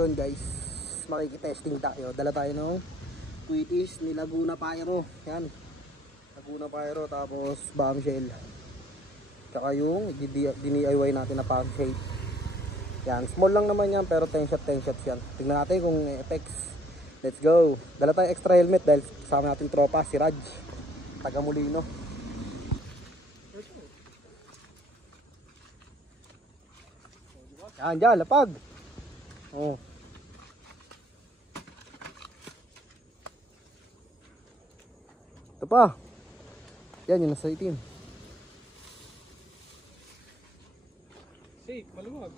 Yun guys, makikitesting tayo. Dala tayo ng Quitis ni Laguna Pyro. Yan, Laguna Pyro, tapos bombshell. Tsaka yung DIY natin na pag shape. Yan, small lang naman yan pero 10 shots yan. Tingnan natin kung effects. Let's go. Dala tayo extra helmet dahil kasama natin tropa, si Raj, taga Molino. Yan, dyan, lapag. Oh. Ito pa. Yan, yung nasa itim. Safe, maluwag.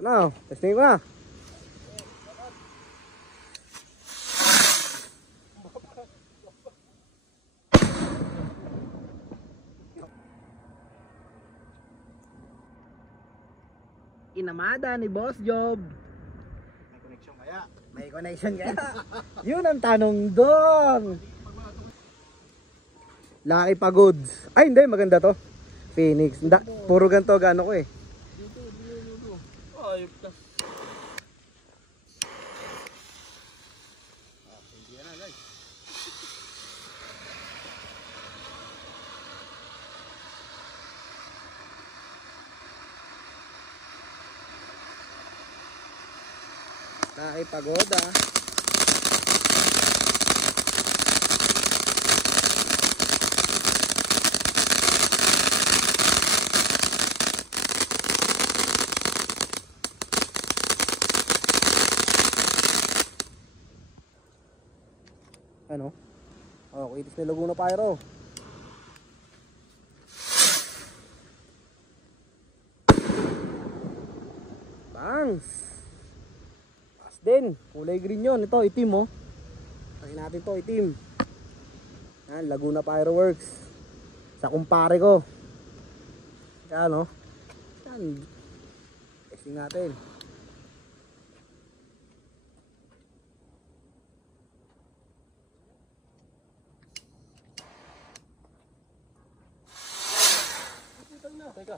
Ano, testing ko na. Inamada ni Boss Job. May connection kaya? May connection kaya? Yun ang tanong doon. Lucky Pagods. Ay hindi, maganda to. Phoenix. Puro ganito gano ko eh. Ayop ka. Hindi na guys. Lucky Pagoda. Ano? Oh, Quitis ni Laguna Pyro. Bangs. Pas din. Kulay green yun. Ito, itim oh. Try natin to, itim. Yan, Laguna Pyro Works. Sa kumpare ko. Yan oh. Yan. Testing natin. Teka.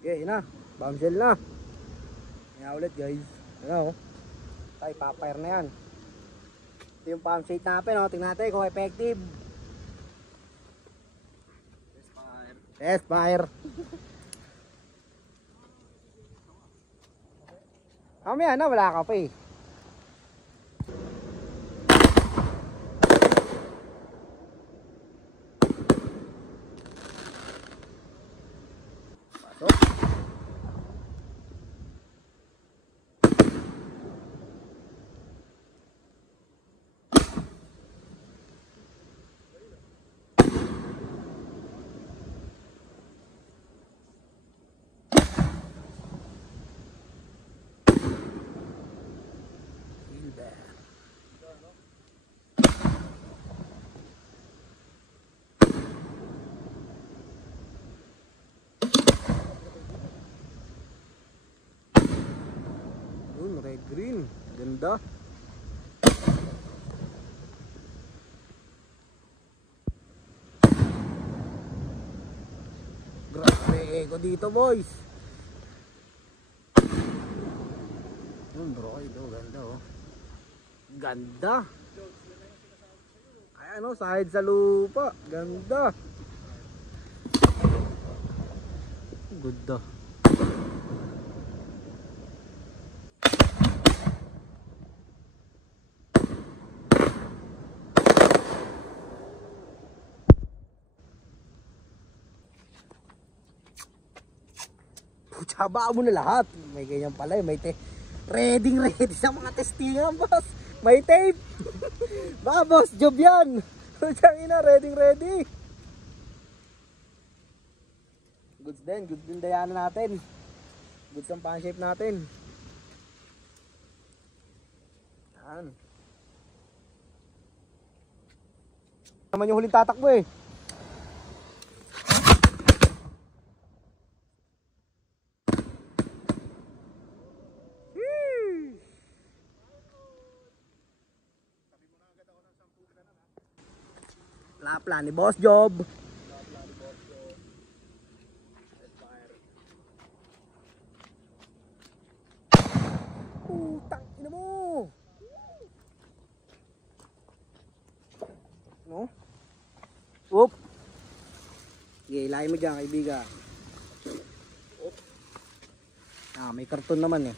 Okay, na. Bombshell na. Kaya ulit guys. Ano oh. Tayo, papire na yan. Ito yung pump shake natin oh. Tingnan natin kung effective. Test fire. Mamaya na, wala ka pa eh. Red green, ganda. Grabe ego dito boys. Bro, ito ganda oh. Ganda. Ay ano, sahid sa lupa. Ganda. Ganda. Habaan mo na lahat. May ganyan pala eh. May ready sa mga testingan boss. May tape. Ba boss, job yan. Ina, ready. Goods din dayanan natin. Goods ang pan shape natin. Yan. naman yung huling tatakbo eh. Lapla ni Boss Job. Putang ina mo. No? Oop. Sige, ilahin mo dyan kaibigan. Oop. Ah, may karton naman eh.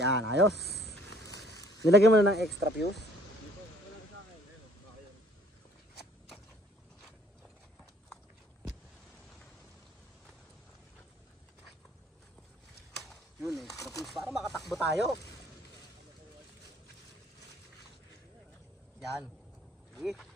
Yan, ayos. Nilagyan mo na ng extra fuse. Yun eh, para makatakbo tayo. Yan. Sige.